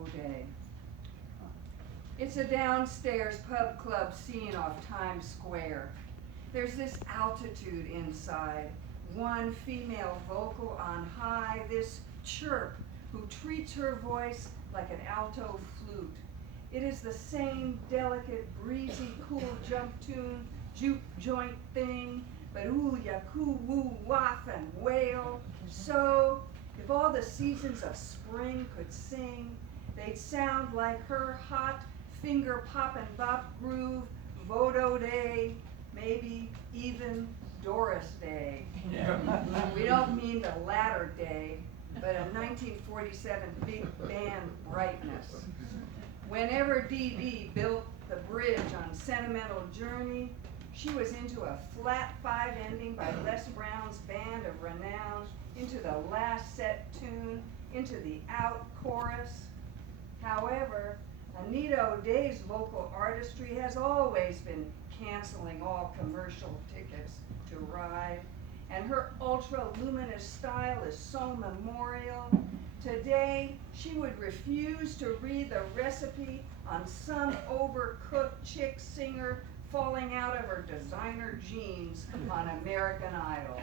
O'Day. It's a downstairs pub club scene off Times Square. There's this altitude inside, one female vocal on high, this chirp who treats her voice like an alto flute. It is the same delicate, breezy, cool jump tune, juke joint thing, but ooh, ya coo, woo, waff, and wail. So, if all the seasons of spring could sing, they'd sound like her hot, finger pop and bop groove, Vodo Day, maybe even Doris Day. We don't mean the latter day, but a 1947 big band brightness. Whenever Dee Dee built the bridge on Sentimental Journey, she was into a flat five ending by Les Brown's Band of Renown, into the last set tune, into the out chorus. However, Anita O'Day's vocal artistry has always been canceling all commercial tickets to ride, and her ultra-luminous style is so memorial. Today, she would refuse to read the recipe on some overcooked chick singer falling out of her designer jeans on American Idol.